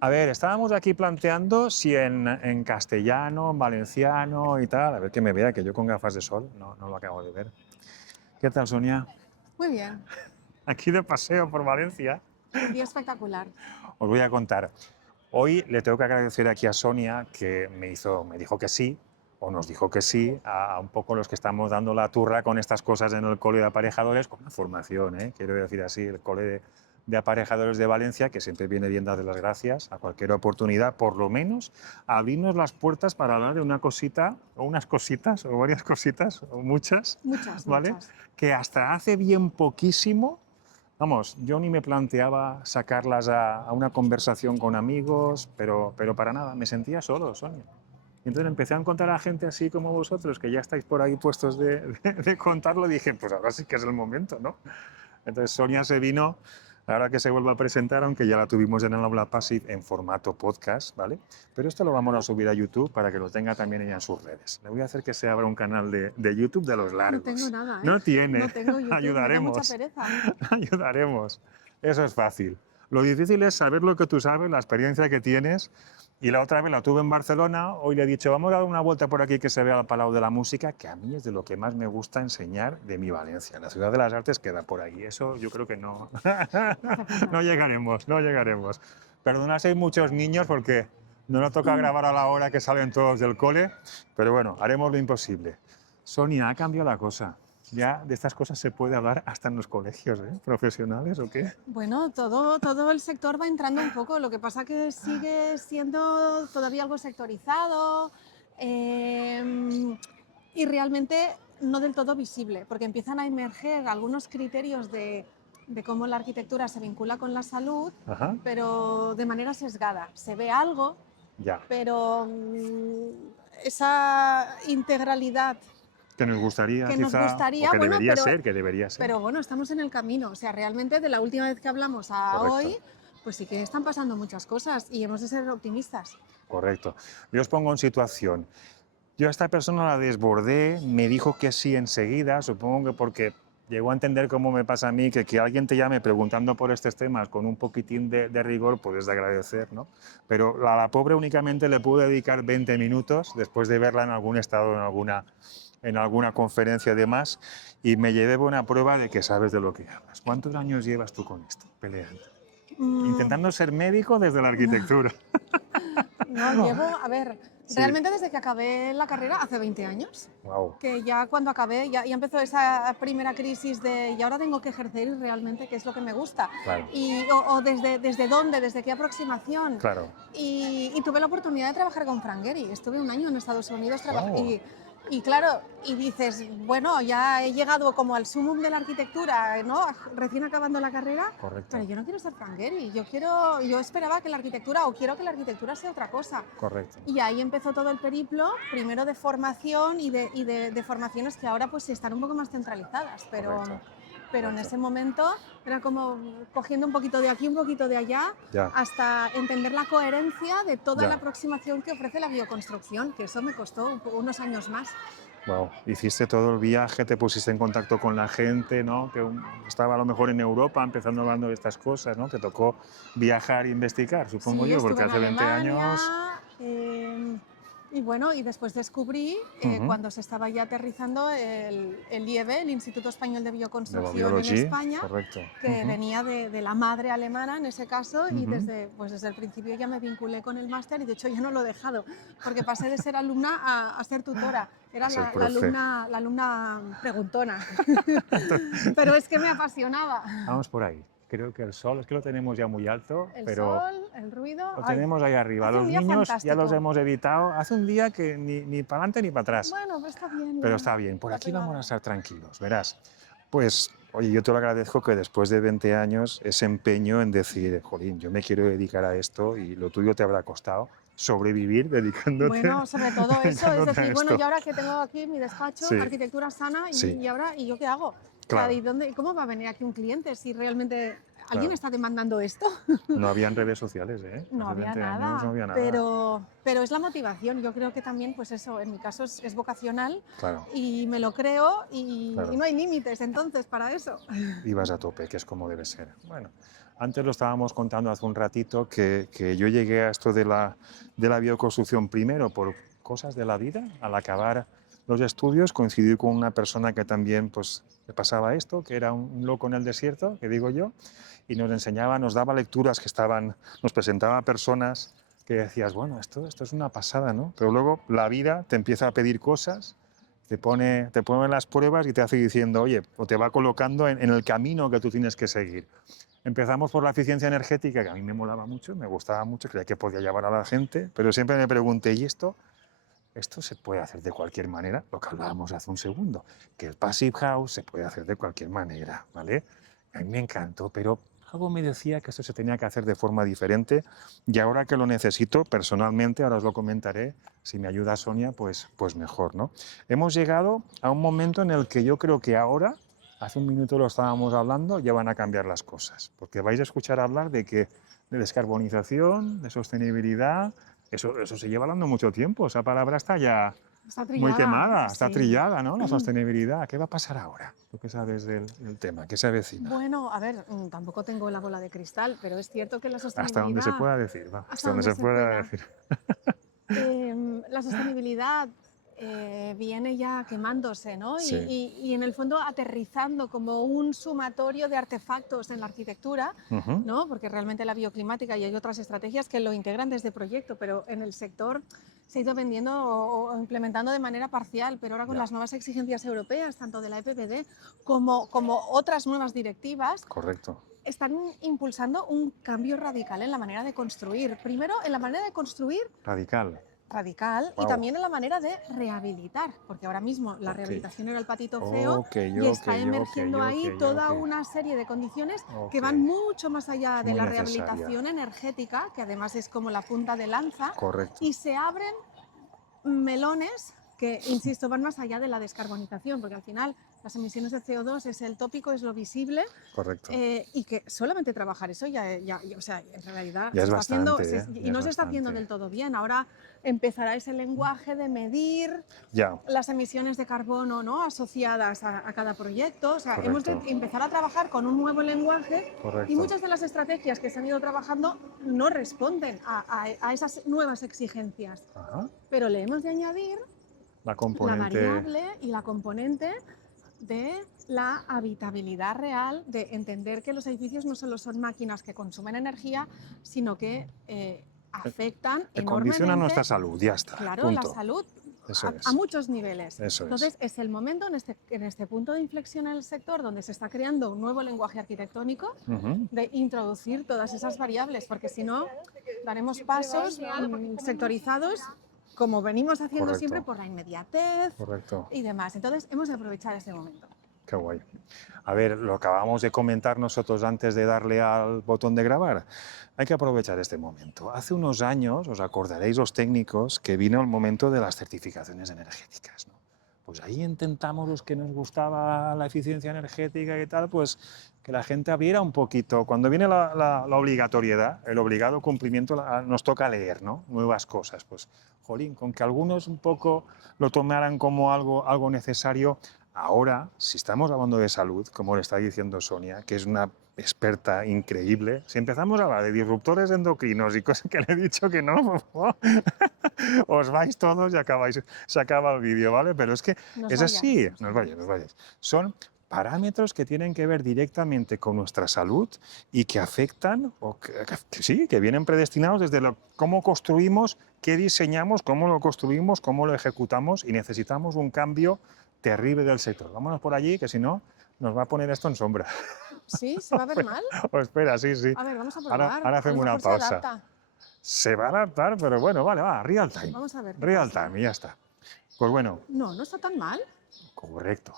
A ver, estábamos aquí planteando si en castellano, en valenciano y tal. A ver que me vea, que yo con gafas de sol no lo acabo de ver. ¿Qué tal, Sonia? Muy bien, Aquí de paseo por Valencia. un día espectacular. Os voy a contar. Hoy le tengo que agradecer aquí a Sonia que me dijo que sí, o nos dijo que sí, a un poco los que estamos dando la turra con estas cosas en el cole de aparejadores, con la formación, quiero decir así, el cole de aparejadores de Valencia, que siempre viene bien darle las gracias a cualquier oportunidad, por lo menos abrirnos las puertas para hablar de una cosita, o unas cositas, o varias cositas, o muchas, Muchas, ¿vale? muchas. Que hasta hace bien poquísimo. Vamos, yo ni me planteaba sacarlas a una conversación con amigos, pero para nada, me sentía solo, Sonia. Y entonces empecé a encontrar a gente así como vosotros, que ya estáis por ahí puestos de contarlo, y dije, pues ahora sí que es el momento, ¿no? Entonces Sonia se vino, ahora que se vuelve a presentar, aunque ya la tuvimos en el Aula Passive en formato podcast, ¿vale? Pero esto lo vamos a subir a YouTube para que lo tenga también ella en sus redes. Le voy a hacer que se abra un canal de YouTube de los No tengo largos. nada, ¿eh? No tiene, No tengo YouTube, me da mucha ayudaremos, pereza. ayudaremos. Eso es fácil. Lo difícil es saber lo que tú sabes, la experiencia que tienes. Y la otra vez la tuve en Barcelona, hoy le he dicho, vamos a dar una vuelta por aquí que se vea el Palau de la Música, que a mí es de lo que más me gusta enseñar de mi Valencia. La ciudad de las artes queda por ahí, eso yo creo que no, No hace falta. no llegaremos, no llegaremos. Perdonad si hay muchos niños porque no nos toca grabar a la hora que salen todos del cole, pero bueno, haremos lo imposible. Sonia, ha cambiado la cosa. Ya de estas cosas se puede hablar hasta en los colegios, ¿eh? ¿Profesionales o qué? Bueno, todo el sector va entrando un poco, lo que pasa que sigue siendo todavía algo sectorizado y realmente no del todo visible, porque empiezan a emerger algunos criterios de cómo la arquitectura se vincula con la salud, Ajá, pero de manera sesgada. Se ve algo, ya. pero esa integralidad Que nos gustaría que nos quizá, o gustaría, que bueno, debería ser, que debería ser. pero bueno, estamos en el camino. O sea, realmente de la última vez que hablamos a Correcto, hoy, pues sí que están pasando muchas cosas y hemos de ser optimistas. correcto. Yo os pongo en situación. Yo a esta persona la desbordé, me dijo que sí enseguida, supongo que porque llegó a entender cómo me pasa a mí, que alguien te llame preguntando por estos temas con un poquitín de rigor, pues es de agradecer, ¿no? Pero a la pobre únicamente le pude dedicar 20 minutos después de verla en algún estado, en alguna conferencia y demás, y me llevé buena prueba de que sabes de lo que hablas. ¿Cuántos años llevas tú con esto, peleando? Mm, Intentando ser médico desde la arquitectura. no, llevo, a ver, Sí, realmente desde que acabé la carrera hace 20 años, wow, que ya cuando acabé ya empezó esa primera crisis de y ahora tengo que ejercer realmente qué es lo que me gusta claro, o desde dónde, desde qué aproximación. claro. Y tuve la oportunidad de trabajar con Frank Gehry. Estuve un año en Estados Unidos Oh, y claro, y dices, bueno, ya he llegado como al sumum de la arquitectura, ¿no? Recién acabando la carrera, pero correcto, yo no quiero ser Frank Gehry. Yo esperaba que la arquitectura, o quiero que la arquitectura sea otra cosa. correcto, Y ahí empezó todo el periplo, primero de formación y de formaciones que ahora pues están un poco más centralizadas, correcto, pero en correcto. ese momento era como cogiendo un poquito de aquí, un poquito de allá, Ya, hasta entender la coherencia de toda la ya. aproximación que ofrece la bioconstrucción, que eso me costó unos años más. Wow. Hiciste todo el viaje, te pusiste en contacto con la gente, ¿no? Que estaba a lo mejor en Europa empezando hablando de estas cosas, ¿no? Te tocó viajar e investigar, supongo Sí, yo, porque estuve en hace 20 años. Alemania y bueno, y después descubrí Ujú. cuando se estaba ya aterrizando el IEB, el Instituto Español de De la Bioconstrucción en biología, España, correcto. que Ujú. venía de la madre alemana en ese caso y Ujú. desde el principio ya me vinculé con el máster y de hecho ya no lo he dejado, porque pasé de ser alumna a ser tutora. A Era ser la profe. alumna preguntona, pero es que me apasionaba. Vamos por ahí. Creo que el sol, es que lo tenemos ya muy alto, El pero sol, el ruido, lo ay, tenemos ahí arriba. hace un Los día niños ya los fantástico. hemos evitado. Hace un día que ni para adelante ni para atrás. Bueno, pero está bien Pero ya, está bien, por la aquí vamos a primavera. estar tranquilos, verás. Pues, oye, yo te lo agradezco que después de 20 años ese empeño en decir, jolín, yo me quiero dedicar a esto y lo tuyo te habrá costado sobrevivir dedicándote, Bueno, sobre todo eso, es dedicándote a decir, bueno, esto. y ahora que tengo aquí mi despacho, Sí, arquitectura sana, sí, y ahora, ¿y yo qué hago? O sea, claro, ¿cómo va a venir aquí un cliente si realmente alguien claro. está demandando esto? No habían redes sociales, ¿eh? No Hace había 20 años no nada, había nada. pero es la motivación. Yo creo que también, pues eso, en mi caso es vocacional Claro, y me lo creo y claro. no hay límites entonces para eso. Ibas a tope, que es como debe ser. Bueno, Antes lo estábamos contando hace un ratito que yo llegué a esto de la bioconstrucción primero por cosas de la vida. Al acabar los estudios coincidí con una persona que también pues, le pasaba esto, que era un loco en el desierto, que digo yo, y nos enseñaba, nos daba lecturas que estaban, nos presentaba personas que decías, bueno, esto es una pasada, ¿no? Pero luego la vida te empieza a pedir cosas, te pone las pruebas y te hace diciendo, oye, o te va colocando en el camino que tú tienes que seguir. Empezamos por la eficiencia energética, que a mí me molaba mucho, me gustaba mucho, creía que podía llevar a la gente, pero siempre me pregunté, ¿y esto? Esto se puede hacer de cualquier manera, lo que hablábamos hace un segundo, que el Passive House se puede hacer de cualquier manera, ¿vale? A mí me encantó, pero algo me decía que esto se tenía que hacer de forma diferente y ahora que lo necesito personalmente, ahora os lo comentaré, si me ayuda Sonia, pues mejor, ¿no? Hemos llegado a un momento en el que yo creo que ahora, hace un minuto lo estábamos hablando, ya van a cambiar las cosas, porque vais a escuchar hablar de descarbonización, de sostenibilidad. Eso se lleva hablando mucho tiempo, esa palabra está ya Está muy trillada, quemada, está sí. trillada, ¿no? La sostenibilidad. ¿Qué va a pasar ahora? ¿Tú qué sabes del tema? ¿Qué se avecina? Bueno, a ver, tampoco tengo la bola de cristal, pero es cierto que la Hasta donde se sostenibilidad, pueda decir, va. Hasta hasta donde donde se se pueda pueda, decir. la sostenibilidad viene ya quemándose, ¿no? Sí. Y en el fondo aterrizando como un sumatorio de artefactos en la arquitectura, Ujú. ¿no? Porque realmente la bioclimática y hay otras estrategias que lo integran desde proyecto, pero en el sector se ha ido vendiendo o implementando de manera parcial, pero ahora con Ya. las nuevas exigencias europeas, tanto de la EPBD como otras nuevas directivas, Correcto. están impulsando un cambio radical en la manera de construir. Primero, en la manera de construir Radical. radical y Wow. también en la manera de rehabilitar, porque ahora mismo la Ok. rehabilitación era el patito feo Ok, y está emergiendo ok. ahí toda una serie de condiciones que Ok. van mucho más allá Es de muy la necesaria. rehabilitación energética, que además es como la punta de lanza, Correcto. y se abren melones que, insisto, van más allá de la descarbonización, porque al final las emisiones de CO2 es el tópico, es lo visible, Correcto. y que solamente trabajar eso o sea, en realidad Ya se es está haciendo, bastante, ¿eh? y Ya no es se está haciendo bastante. del todo bien. Ahora empezará ese lenguaje de medir Ya. las emisiones de carbono, ¿no?, asociadas a cada proyecto. O sea, hemos de Correcto. empezar a trabajar con un nuevo lenguaje y Correcto. muchas de las estrategias que se han ido trabajando no responden a esas nuevas exigencias. Ajá. Pero le hemos de añadir La la componente. variable y la componente de la habitabilidad real, de entender que los edificios no solo son máquinas que consumen energía, sino que afectan Que condiciona enormemente, nuestra salud, ya está. claro, la Punto. salud Eso a es. muchos niveles. Eso es. Entonces, es el momento en este punto de inflexión en el sector donde se está creando un nuevo lenguaje arquitectónico Ujú. de introducir todas esas variables, porque si no, daremos pasos sectorizados como venimos haciendo Correcto. siempre por la inmediatez Correcto. y demás. Entonces, hemos de aprovechar este momento. Qué guay. A ver, lo acabamos de comentar nosotros antes de darle al botón de grabar. Hay que aprovechar este momento. Hace unos años, os acordaréis los técnicos, que vino el momento de las certificaciones energéticas, ¿no? Pues ahí intentamos, los que nos gustaba la eficiencia energética y tal, pues que la gente abriera un poquito. Cuando viene la obligatoriedad, el obligado cumplimiento, nos toca leer, ¿no? Nuevas cosas. Pues, jolín, con que algunos un poco lo tomaran como algo necesario. Ahora, si estamos hablando de salud, como le está diciendo Sonia, que es una experta increíble, si empezamos a hablar de disruptores endocrinos y cosas que le he dicho que no, por favor, os vais todos y se acaba el vídeo, ¿vale? Pero es que Nos es así, vayáis, nos vayáis. Son parámetros que tienen que ver directamente con nuestra salud y que afectan, que sí, que vienen predestinados desde cómo construimos, qué diseñamos, cómo lo construimos, cómo lo ejecutamos, y necesitamos un cambio terrible del sector. Vámonos por allí, que si no, nos va a poner esto en sombra. ¿Sí? ¿Se va a ver mal? O espera, sí. A ver, vamos a Ahora probar. hacemos A lo una mejor se pausa. adapta. Se va a adaptar, pero bueno, vale, va, real time. Vamos a ver qué Real pasa. time, y ya está. Pues bueno, No, no está tan mal. correcto.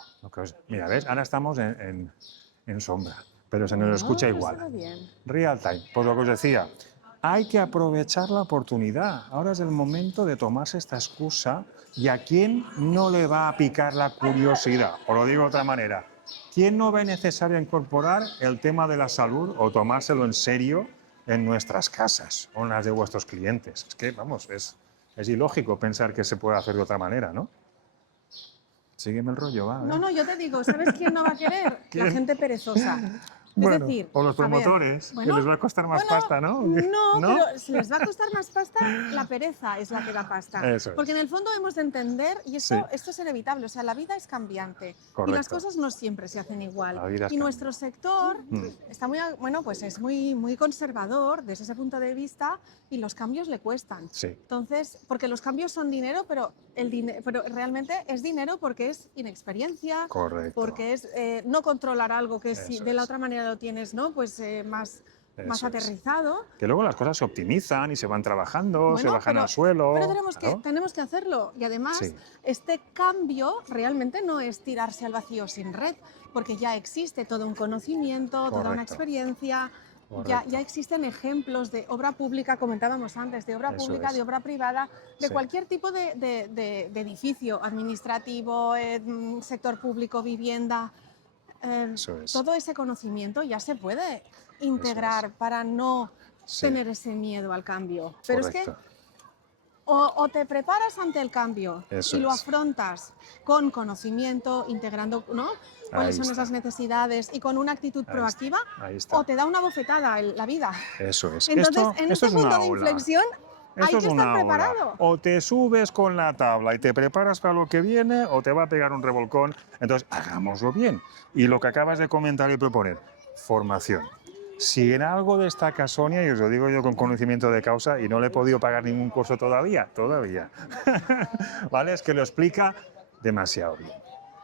Mira, ¿ves? Ahora estamos en sombra, pero se nos No, escucha pero igual. se ve bien. Real time, pues lo que os decía, hay que aprovechar la oportunidad. Ahora es el momento de tomarse esta excusa, y a quién no le va a picar la curiosidad. Os lo digo de otra manera. ¿Quién no ve necesario incorporar el tema de la salud o tomárselo en serio en nuestras casas o en las de vuestros clientes? Es que, vamos, es ilógico pensar que se puede hacer de otra manera, ¿no? Sígueme el rollo, va. No, no, yo te digo, ¿sabes quién no va a querer? La ¿Quién? gente perezosa. Bueno, decir, o los a ver, promotores, bueno, que les va a costar más bueno, pasta, ¿no? no, ¿No? pero si les va a costar más pasta, la pereza es la que da pasta. Eso Porque es. en el fondo hemos de entender, y Sí, esto es inevitable, o sea, la vida es cambiante y las correcto. cosas no siempre se hacen igual. La vida es Y cambio. nuestro sector Mm, está muy, bueno, pues es muy, muy conservador desde ese punto de vista y los cambios le cuestan. sí, Entonces, porque los cambios son dinero, pero, pero realmente es dinero porque es inexperiencia, correcto. porque es no controlar algo que si Eso de la es. otra manera lo tienes, ¿no? Pues más Eso es. aterrizado. Que luego las cosas se optimizan y se van trabajando, se Bueno, bajan al pero suelo. Claro. tenemos que hacerlo. Y además, Sí, este cambio realmente no es tirarse al vacío sin red, porque ya existe todo un conocimiento, toda una correcto, experiencia, ya correcto. existen ejemplos de obra pública, comentábamos antes, de obra Eso pública, de es. obra privada, de Sí, cualquier tipo de edificio administrativo, sector público, vivienda. eso es. Todo ese conocimiento ya se puede Eso es. integrar para no Sí, tener ese miedo al cambio. Pero es que correcto. o te preparas ante el cambio Eso y lo es. afrontas con conocimiento, integrando, ¿no? cuáles Ahí son esas está. necesidades y con una actitud Ahí está. proactiva, Ahí o está. te da una bofetada la vida. Eso es. Entonces, en Esto este es una punto de ola. inflexión hay Esto es que estar una ola. preparado. O te subes con la tabla y te preparas para lo que viene, o te va a pegar un revolcón. Entonces, hagámoslo bien. Y lo que acabas de comentar y proponer, formación. Si en algo destaca Sonia, y os lo digo yo con conocimiento de causa, y no le he podido pagar ningún curso todavía, ¿vale? Es que lo explica demasiado bien,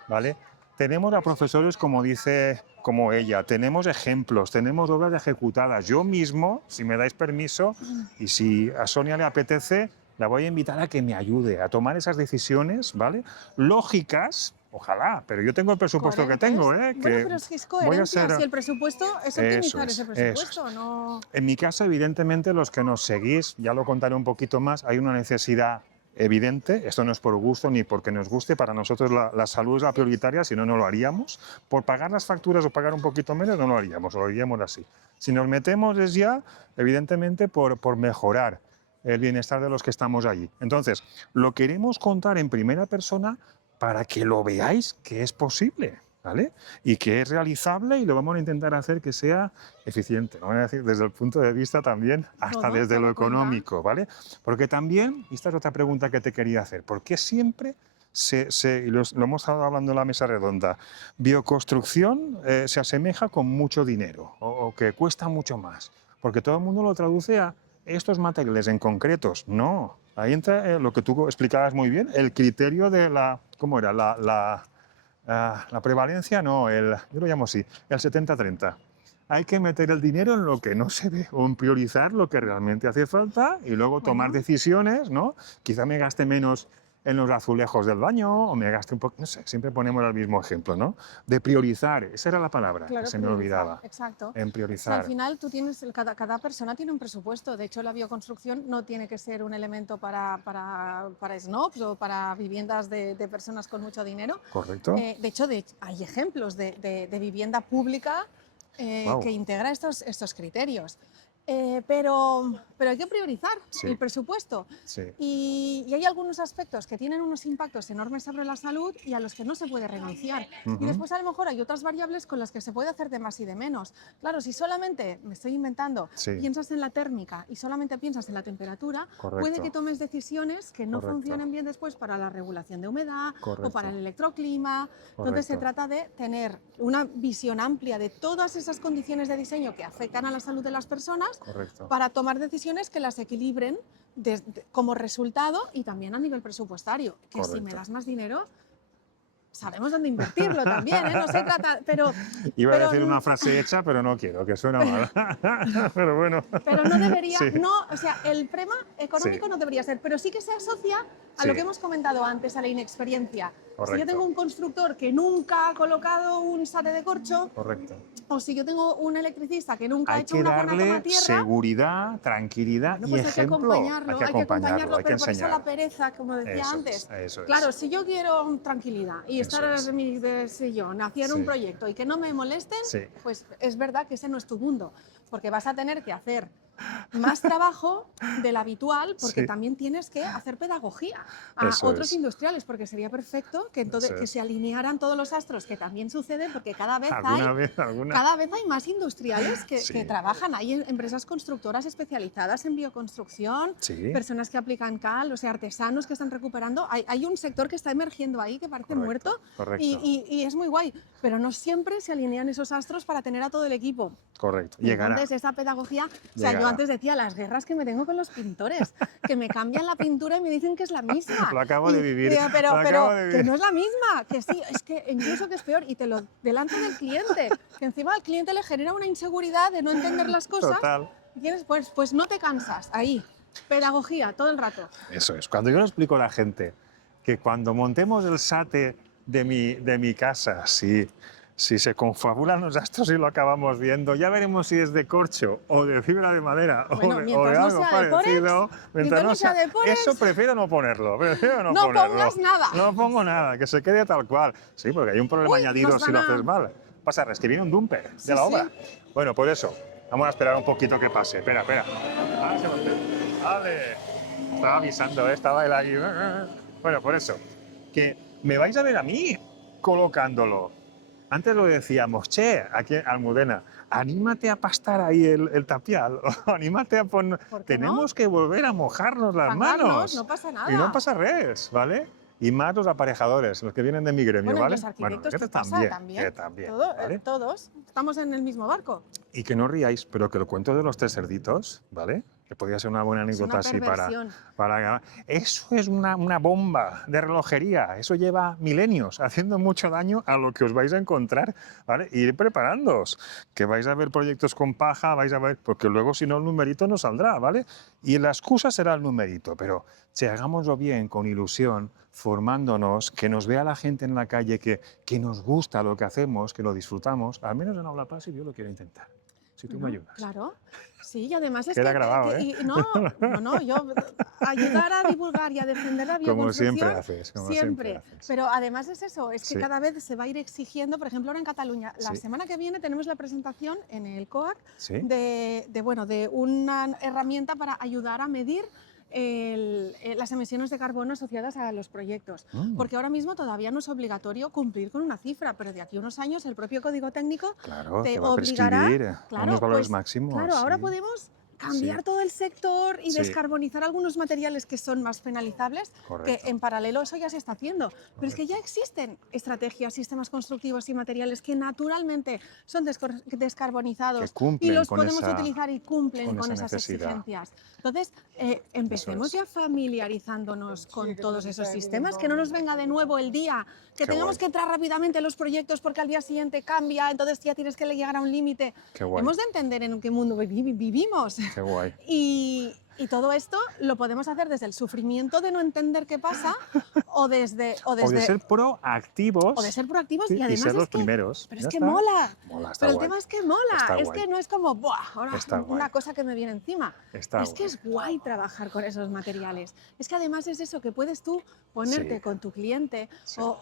¿vale? Tenemos a profesores, como dice, como ella, tenemos ejemplos, tenemos obras ejecutadas. Yo mismo, si me dais permiso, y si a Sonia le apetece, la voy a invitar a que me ayude a tomar esas decisiones, ¿vale? Lógicas, ojalá, pero yo tengo el presupuesto que Coherentes. tengo, ¿eh? Bueno, Que pero es que es voy a coherencia. Si ser... el presupuesto es Eso optimizar ese es, eso es. presupuesto, no. En mi casa, evidentemente, los que nos seguís, ya lo contaré un poquito más, hay una necesidad evidente, esto no es por gusto ni porque nos guste, para nosotros la salud es la prioritaria, si no, no lo haríamos. Por pagar las facturas o pagar un poquito menos, no lo haríamos, lo haríamos así. Si nos metemos es ya, evidentemente, por mejorar el bienestar de los que estamos allí. Entonces, lo queremos contar en primera persona para que lo veáis que es posible, ¿vale? Y que es realizable y lo vamos a intentar hacer que sea eficiente, no voy a decir desde el punto de vista también hasta desde lo Todo cuenta. económico, ¿vale? Porque también, y esta es otra pregunta que te quería hacer, ¿por qué siempre y lo hemos estado hablando en la mesa redonda, bioconstrucción se asemeja con mucho dinero o que cuesta mucho más? Porque todo el mundo lo traduce a estos materiales en concretos. No, ahí entra lo que tú explicabas muy bien, el criterio de la, ¿cómo era? La prevalencia, no, yo lo llamo así, el 70-30. Hay que meter el dinero en lo que no se ve o en priorizar lo que realmente hace falta y luego tomar Bueno, decisiones, ¿no? Quizá me gaste menos en los azulejos del baño o me gaste un poco, no sé, siempre ponemos el mismo ejemplo, ¿no? De priorizar, esa era la palabra que claro, se me priorizar, olvidaba, exacto. en O sea, al priorizar. final tú tienes, cada persona tiene un presupuesto. De hecho, la bioconstrucción no tiene que ser un elemento para snobs o para viviendas de personas con mucho dinero. ¿Correcto? De hecho, hay ejemplos de vivienda pública que Wow. integra estos criterios. Pero hay que priorizar Sí, el presupuesto. sí, Y hay algunos aspectos que tienen unos impactos enormes sobre la salud y a los que no se puede renunciar. Y después a lo mejor hay otras variables con las que se puede hacer de más y de menos. Claro, si solamente, me estoy inventando, sí, piensas en la térmica y solamente piensas en la temperatura, puede correcto, que tomes decisiones que no correcto, funcionen bien después para la regulación de humedad o correcto, para el electroclima. Entonces se correcto, trata de tener una visión amplia de todas esas condiciones de diseño que afectan a la salud de las personas correcto, para tomar decisiones que las equilibren como resultado y también a nivel presupuestario, que si me correcto. das más dinero, sabemos dónde invertirlo también, ¿eh? No se trata, pero, Iba a pero, decir una frase hecha, pero no quiero, que suena mal. Pero bueno. pero no debería, Sí, no, o sea, el problema económico sí, no debería ser, pero sí que se asocia a sí, lo que hemos comentado antes, a la inexperiencia. Si yo correcto, tengo un constructor que nunca ha colocado un sate de corcho, correcto. o si yo tengo un electricista que nunca ha Hay hecho que una buena toma darle tierra, seguridad, tranquilidad bueno, y pues hay que ejemplo. acompañarlo, Hay que acompañarlo, hay que pero por eso la enseñar. pereza, como decía Eso antes. es, eso es. Claro, si yo quiero tranquilidad y Eso estar es. en mi sillón, hacer un Sí, proyecto y que no me molesten, sí, pues es verdad que ese no es tu mundo, porque vas a tener que hacer más trabajo del habitual, porque Sí. también tienes que hacer pedagogía a Eso otros es. industriales, porque sería perfecto que, Eso que es. se alinearan todos los astros, que también sucede, porque ¿Alguna vez? ¿Alguna? cada vez hay más industriales que Sí. trabajan. Hay empresas constructoras especializadas en bioconstrucción, Sí. personas que aplican cal, o sea, artesanos que están recuperando. Hay un sector que está emergiendo ahí que parece Correcto. muerto Correcto. y es muy guay, pero no siempre se alinean esos astros para tener a todo el equipo. Correcto. Y Llegará. entonces esa pedagogía, o sea, yo Llegará. antes decía las guerras que me tengo con los pintores, que me cambian la pintura y me dicen que es la misma. Lo acabo de vivir. Pero, Lo acabo de que vivir. no es la misma, que sí, es que incluso que es peor y te lo delante del cliente, que encima al cliente le genera una inseguridad de no entender las cosas. Total. Y tienes, pues no te cansas, ahí, pedagogía todo el rato. Eso es. Cuando yo le explico a la gente que cuando montemos el SATE de mi casa, si se confabulan los astros y lo acabamos viendo, ya veremos si es de corcho o de fibra de madera Bueno, o de mientras no algo sea de parecido. Pórex, mientras no sea de Pórex, eso prefiero no ponerlo. Prefiero no, no ponerlo. pongas nada. No pongo nada, que se quede tal cual. Sí, porque hay un problema Uy, añadido nos si lo van a- haces mal. Pasa, es que viene un dumper Sí, de la sí. obra. Bueno, por eso. Vamos a esperar un poquito que pase. Espera, espera. Ah, se va a hacer. Vale. Estaba avisando, ¿eh? Estaba él ahí. Bueno, por eso. Que me vais a ver a mí colocándolo. Antes lo decíamos, che, aquí en Almudena, anímate a pastar ahí el tapial, o anímate a poner... ¿Por qué no? Tenemos que volver a mojarnos las Fangarnos, manos. no pasa nada. Y no pasa res, ¿vale? Y más los aparejadores, los que vienen de mi gremio, Bueno, y ¿vale? los arquitectos, que ¿qué pasa? También. que también, Todo- ¿vale? todos estamos en el mismo barco. Y que no ríais, pero que el cuento de los tres cerditos, ¿vale? Que podría ser una buena Es anécdota una así perversión. para... Eso es una bomba de relojería. Eso lleva milenios haciendo mucho daño a lo que os vais a encontrar, ¿vale? Ir preparándoos, que vais a ver proyectos con paja, vais a ver... Porque luego, si no, el numerito no saldrá, ¿vale? Y la excusa será el numerito, pero si hagámoslo bien, con ilusión, formándonos, que nos vea la gente en la calle, que nos gusta lo que hacemos, que lo disfrutamos, al menos en Aula Pasi yo lo quiero intentar. Si tú me ayudas. Claro, sí, y además es Queda que... grabado, que- ¿eh? y no, yo ayudar a divulgar y a defender la Como bioconstrucción siempre haces, como siempre haces. Pero además es eso, es que Sí. cada vez se va a ir exigiendo, por ejemplo, ahora en Cataluña, la Sí. semana que viene tenemos la presentación en el COAC ¿Sí? de una herramienta para ayudar a medir las emisiones de carbono asociadas a los proyectos. Porque ahora mismo todavía no es obligatorio cumplir con una cifra, pero de aquí a unos años el propio Código Técnico Claro, te te va a obligará, prescribir unos valores pues, máximos. Claro, ahora sí. podemos cambiar Sí. todo el sector y Sí. descarbonizar algunos materiales que son más penalizables, Correcto. que en paralelo eso ya se está haciendo. Pero es que ya existen estrategias, sistemas constructivos y materiales que naturalmente son descarbonizados Que cumplen y los con podemos esa- utilizar y cumplen con con esa esas necesidad. exigencias. Entonces, empecemos Eso ya familiarizándonos con todos esos sistemas, que no nos venga de nuevo el día, que Qué tengamos guay. que entrar rápidamente en los proyectos porque al día siguiente cambia, entonces ya tienes que llegar a un límite. Qué guay. Hemos de entender en qué mundo vivimos. Qué guay. Y todo esto lo podemos hacer desde el sufrimiento de no entender qué pasa o desde O de ser proactivos. o de ser proactivos Sí, y además ser los es que, primeros. pero Ya es que está. mola. Mola, está Pero el guay. tema es que mola, Está es guay. que no es como, ¡buah! Ahora Está una guay. cosa que me viene encima. Está es que guay. es guay trabajar con esos materiales. Es que además es eso, que puedes tú ponerte Sí. con tu cliente Sí. o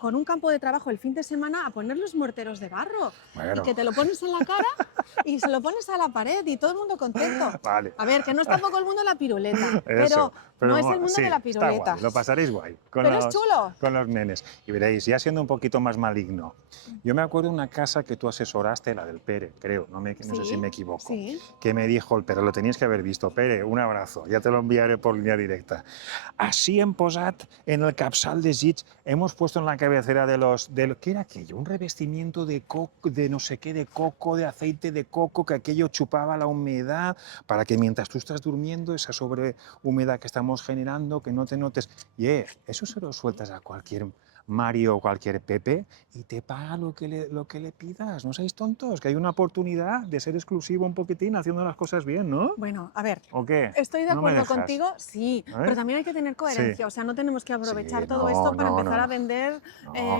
con un campo de trabajo el fin de semana a poner los morteros de barro. Bueno. Y que te lo pones en la cara y se lo pones a la pared y todo el mundo contento. Vale. A ver, que no es tampoco el mundo de la piruleta, Eso, pero no es el mola, mundo sí, de la está piruleta. guay, lo pasaréis guay. Pero es chulo. Con los nenes. Y veréis, ya siendo un poquito más maligno. Yo me acuerdo de una casa que tú asesoraste, la del Pere, creo, no sé Sí, si me equivoco, sí. que me dijo el Pere, lo tenías que haber visto, Pere, un abrazo, ya te lo enviaré por línea directa. Así hem posat en el capçal de Sitges, hemos puesto en la cabecera ¿qué era aquello? Un revestimiento de coco, de no sé qué, de coco, de aceite de coco, que aquello chupaba la humedad, para que mientras tú estás durmiendo, esa sobrehumedad que estamos generando, que no te notes. Y eso se lo sueltas a cualquier Mario o cualquier Pepe y te paga lo que le pidas. No seáis tontos, que hay una oportunidad de ser exclusivo un poquitín haciendo las cosas bien, ¿no? Bueno, a ver, ¿O qué? estoy de ¿No me acuerdo dejas? contigo, sí, ¿Eh? pero también hay que tener coherencia, Sí. o sea, no tenemos que aprovechar Sí, todo no, esto para no, empezar no. a vender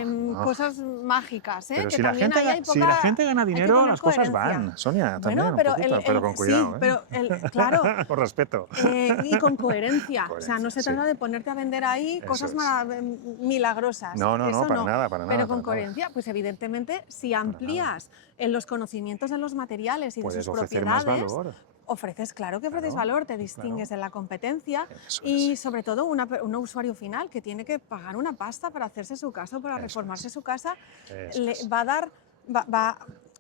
No. cosas mágicas, ¿eh? Pero que si la, también gente, ahí hay si la poca- gente gana hay que dinero, poner las cosas coherencia. van. Sonia, también, Bueno, un pero, poquito, pero con cuidado. sí, pero claro, Con respeto. y con coherencia. O sea, no se Coherencia, trata sí. de ponerte a vender ahí Eso cosas es. milagrosas. No, no, no, Eso para nada, para nada, Pero con para nada. coherencia, pues evidentemente, si amplías en los conocimientos de los materiales y de Puedes sus ofrecer más propiedades, valor. claro que ofreces Claro, valor, te distingues de la competencia Eso y es. sobre todo un usuario final que tiene que pagar una pasta para hacerse su casa o para Eso reformarse es. su casa, Eso le es. va a dar,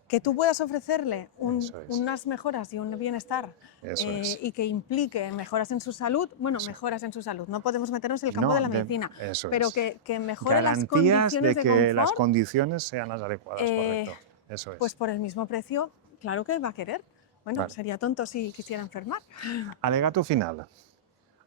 que tú puedas ofrecerle Eso es. unas mejoras y un bienestar Eso es. y que implique mejoras en su salud, bueno, Eso. mejoras en su salud, no podemos meternos en el campo de No, la medicina, eso pero es. que mejore las Garantías condiciones de de que las confort, condiciones sean las adecuadas, eh, correcto. Eso pues es. por el mismo precio, claro que va a querer. Bueno, Vale. sería tonto si quisiera enfermar. Alegato final.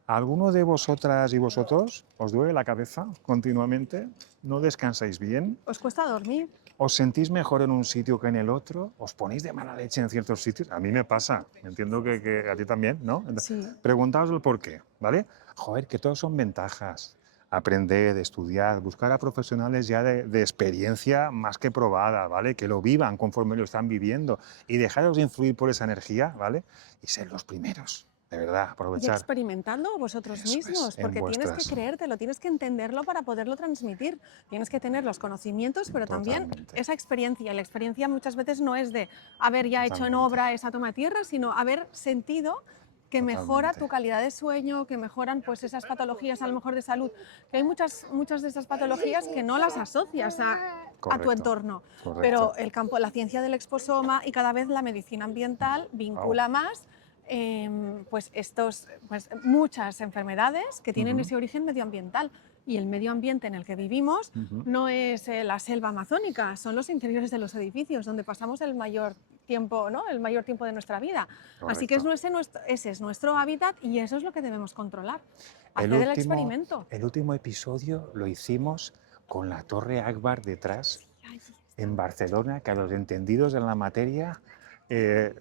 ¿Alguno de vosotras y vosotros os duele la cabeza continuamente? ¿No descansáis bien? ¿Os cuesta dormir? ¿Os sentís mejor en un sitio que en el otro? ¿Os ponéis de mala leche en ciertos sitios? A mí me pasa. Entiendo que a ti también, ¿no? Sí. Preguntaos el por qué, ¿vale? Joder, que todos son ventajas. Aprender, estudiar, buscar a profesionales ya de experiencia más que probada, ¿vale? Que lo vivan conforme lo están viviendo y dejaros de influir por esa energía, ¿vale? Y ser los primeros, de verdad, Y aprovechar. experimentadlo vosotros Eso es, mismos, en porque tienes que vuestras. creértelo, tienes que entenderlo para poderlo transmitir. Tienes que tener los conocimientos, pero también Totalmente, esa experiencia. Y la experiencia muchas veces no es de haber ya hecho en totalmente, obra esa toma de tierra, sino haber sentido que mejora totalmente. tu calidad de sueño, que mejoran pues esas patologías a lo mejor de salud, que hay muchas de esas patologías que no las asocias a tu Correcto, entorno, correcto. pero el campo, la ciencia del exposoma y cada vez la medicina ambiental Wow. vincula más pues muchas enfermedades que tienen Ujú, ese origen medioambiental. Y el medio ambiente en el que vivimos ujú. no es la selva amazónica, son los interiores de los edificios, donde pasamos el mayor tiempo, ¿no? El mayor tiempo de nuestra vida. Así que Correcto. ese es nuestro hábitat y eso es lo que debemos controlar. El Hacer el último, experimento. el último episodio lo hicimos con la Torre Akbar detrás en Barcelona, que a los entendidos en la materia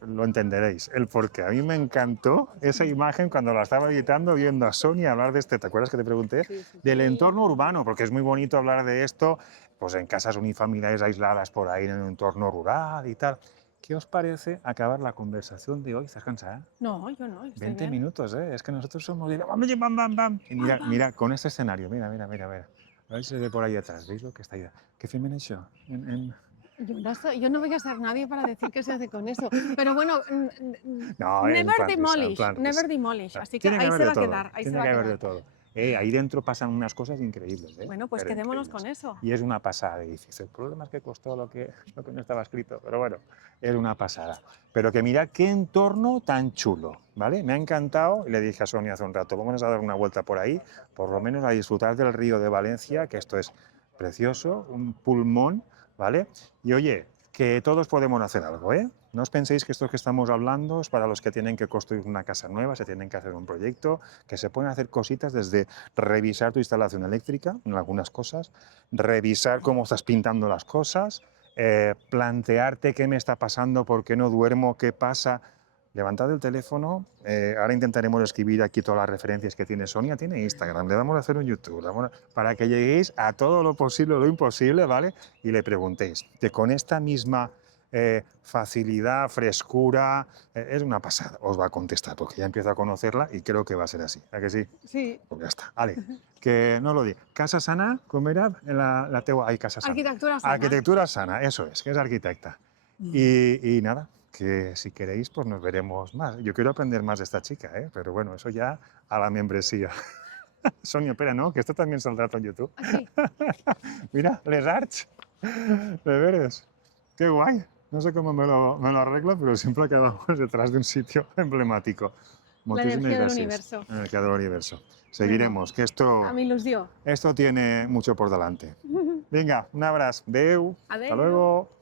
lo entenderéis. El porqué. A mí me encantó esa imagen cuando la estaba editando, viendo a Sonia hablar de este, ¿te acuerdas que te pregunté? Sí, sí, Del sí. entorno urbano, porque es muy bonito hablar de esto, pues en casas unifamiliares aisladas por ahí en un entorno rural y tal. ¿Qué os parece acabar la conversación de hoy? ¿Estás cansada? No, yo no, estoy 20 bien. minutos, ¿eh? Es que nosotros somos de bam, bam, bam, bam. Y mira, mira, con este escenario, mira, mira, mira, mira. A ver si se ve por ahí atrás, ¿veis lo que está ahí? ¿Qué film han hecho? Yo no voy a ser nadie para decir qué se hace con eso. Pero bueno, No, en plan risa, en plan never risa. demolish. Así que Tiene que ahí haber se de va a todo, quedar, ahí se tiene va que a haber de quedar. todo. Ahí dentro pasan unas cosas increíbles, ¿eh? Bueno, pues Pero quedémonos increíbles. con eso. Y es una pasada de edificio. El problema es que costó lo que no estaba escrito, pero bueno, es una pasada. Pero que mirad qué entorno tan chulo, ¿vale? Me ha encantado y le dije a Sonia hace un rato, vamos a dar una vuelta por ahí, por lo menos a disfrutar del río de Valencia, que esto es precioso, un pulmón, ¿vale? Y oye, que todos podemos hacer algo, ¿eh? No os penséis que esto que estamos hablando es para los que tienen que construir una casa nueva, se tienen que hacer un proyecto, que se pueden hacer cositas desde revisar tu instalación eléctrica en algunas cosas, revisar cómo estás pintando las cosas, plantearte qué me está pasando, por qué no duermo, qué pasa. Levantad el teléfono, ahora intentaremos escribir aquí todas las referencias que tiene Sonia, tiene Instagram, le vamos a hacer un YouTube, para que lleguéis a todo lo posible o lo imposible, ¿vale? Y le preguntéis, que con esta misma facilidad, frescura, es una pasada, os va a contestar, porque ya empiezo a conocerla y creo que va a ser así, ¿a que sí? Sí. Pues ya está, vale, que no lo diga. Casa sana, com era? La teua... Ai, casa sana. Arquitectura sana. Arquitectura sana, eso es, que es arquitecta. Y nada, que si queréis, pues nos veremos más. Yo quiero aprender más de esta chica, ¿eh? Pero bueno, eso ya a la membresía. Sonia, espera, ¿no? Que esto también saldrá en YouTube. Aquí. Mira, Les Arts, de veres. Qué guay. No sé cómo me lo arreglo, pero siempre acabamos detrás de un sitio emblemático. La Muchísimas energía del gracias. universo. La energía del universo. Seguiremos, que A mi ilusió. esto tiene mucho por delante. Venga, un abrazo. Adeu. Hasta Adeu. luego.